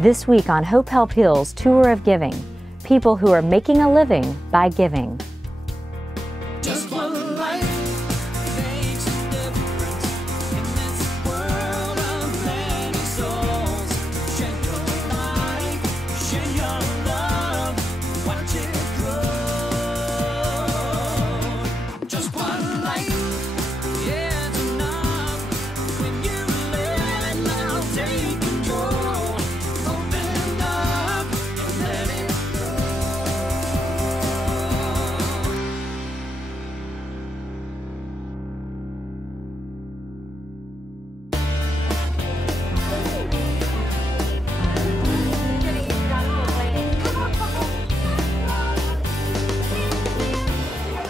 This week on Hope Help Heals Tour of Giving, people who are making a living by giving. Just one life makes a difference in this world of many souls. Share your life, share your love, watch it grow. Just one life, yeah, it's enough. When you let love take control, open up and let it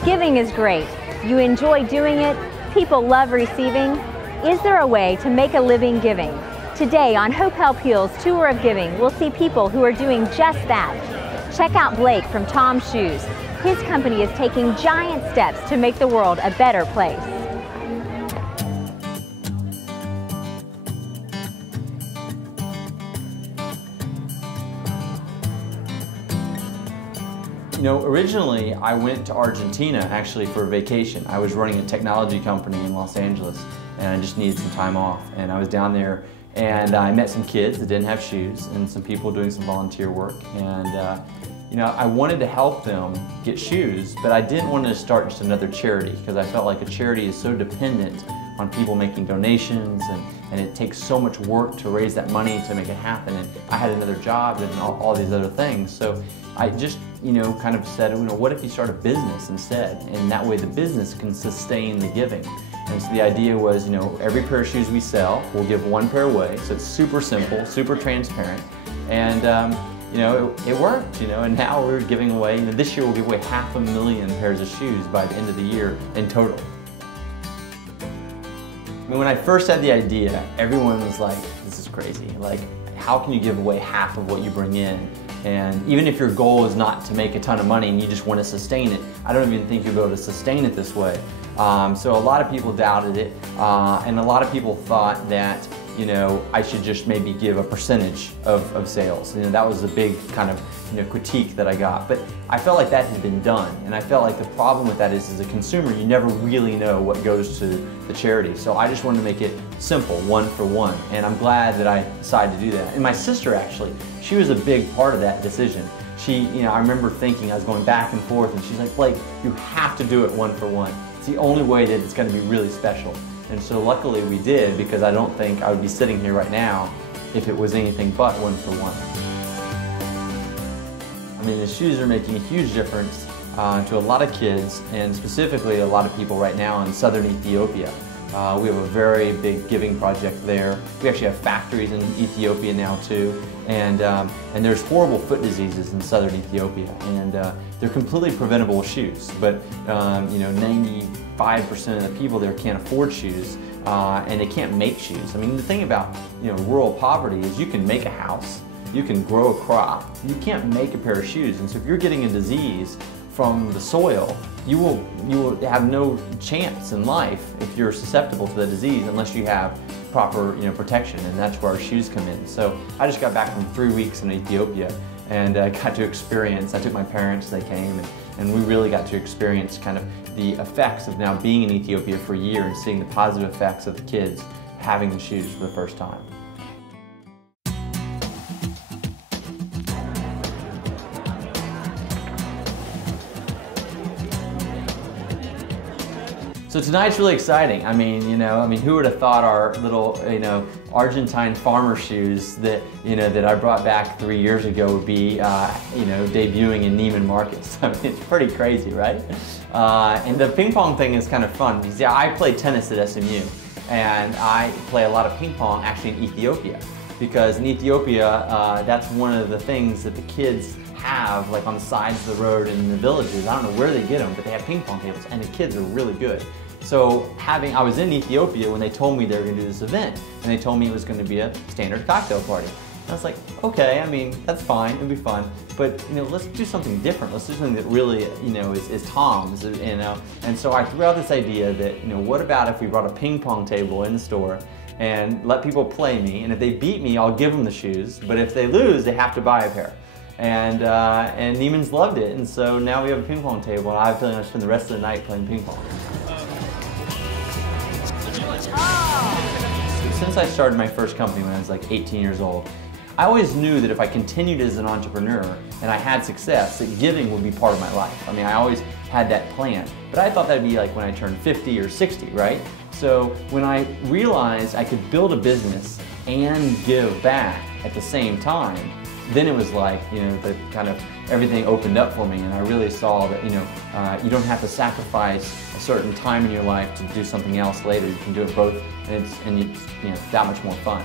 Giving is great. You enjoy doing it. People love receiving. Is there a way to make a living giving? Today on Hope Help Heals Tour of Giving, we'll see people who are doing just that. Check out Blake from Tom's Shoes. His company is taking giant steps to make the world a better place. You know, originally I went to Argentina actually for a vacation. I was running a technology company in Los Angeles and I just needed some time off. And I was down there and I met some kids that didn't have shoes and some people doing some volunteer work. And you know, I wanted to help them get shoes, but I didn't want to start just another charity because I felt like a charity is so dependent on people making donations and it takes so much work to raise that money to make it happen. And I had another job and all these other things. So I just, you know, kind of said, you know, what if you start a business instead? And that way the business can sustain the giving. And so the idea was, you know, every pair of shoes we sell, we'll give one pair away. So it's super simple, super transparent. And you know, it worked, you know, and now we're giving away, you know, this year we'll give away 500,000 pairs of shoes by the end of the year in total. I mean, when I first had the idea, everyone was like, this is crazy. Like, how can you give away half of what you bring in? And even if your goal is not to make a ton of money and you just want to sustain it, I don't even think you'll be able to sustain it this way. So a lot of people doubted it, and a lot of people thought that, you know, I should just maybe give a percentage of sales. You know, that was a big kind of, you know, critique that I got. But I felt like that had been done, and I felt like the problem with that is, as a consumer, you never really know what goes to the charity. So I just wanted to make it simple, one for one, and I'm glad that I decided to do that. And my sister, actually, she was a big part of that decision. She, you know, I remember thinking, I was going back and forth, and she's like, Blake, you have to do it one for one. It's the only way that it's going to be really special. And so luckily we did, because I don't think I would be sitting here right now if it was anything but one for one. I mean, the shoes are making a huge difference to a lot of kids, and specifically a lot of people right now in southern Ethiopia. We have a very big giving project there. We actually have factories in Ethiopia now too, and there's horrible foot diseases in southern Ethiopia, and they're completely preventable with shoes. But you know, 95% of the people there can't afford shoes, and they can't make shoes. I mean, the thing about, you know, rural poverty is you can make a house, you can grow a crop, you can't make a pair of shoes. And so if you're getting a disease from the soil, you will have no chance in life if you're susceptible to the disease unless you have proper, you know, protection, and that's where our shoes come in. So I just got back from 3 weeks in Ethiopia and got to experience, I took my parents, they came, and we really got to experience kind of the effects of now being in Ethiopia for a year and seeing the positive effects of the kids having the shoes for the first time. So tonight's really exciting. I mean, who would have thought our little, Argentine farmer shoes that, that I brought back 3 years ago would be, debuting in Neiman Marcus. I mean, it's pretty crazy, right? And the ping pong thing is kind of fun because, yeah, I play tennis at SMU, and I play a lot of ping pong actually in Ethiopia, because in Ethiopia, that's one of the things that the kids have, like on the sides of the road in the villages. I don't know where they get them, but they have ping pong tables, and the kids are really good. So I was in Ethiopia when they told me they were going to do this event, and they told me it was going to be a standard cocktail party. And I was like, okay, I mean, that's fine, it'll be fun, but let's do something different. Let's do something that really, is Tom's, And so I threw out this idea that, what about if we brought a ping pong table in the store and let people play me, and if they beat me, I'll give them the shoes, but if they lose, they have to buy a pair. And Neiman's loved it, and so now we have a ping pong table, and I have a feeling I'll spend the rest of the night playing ping pong. Since I started my first company when I was like 18 years old, I always knew that if I continued as an entrepreneur and I had success, that giving would be part of my life. I mean, I always had that plan, but I thought that'd be like when I turned 50 or 60, right? So when I realized I could build a business and give back at the same time, then it was like, you know, the kind of everything opened up for me, and I really saw that, you know, you don't have to sacrifice a certain time in your life to do something else later. You can do it both, and it's that much more fun.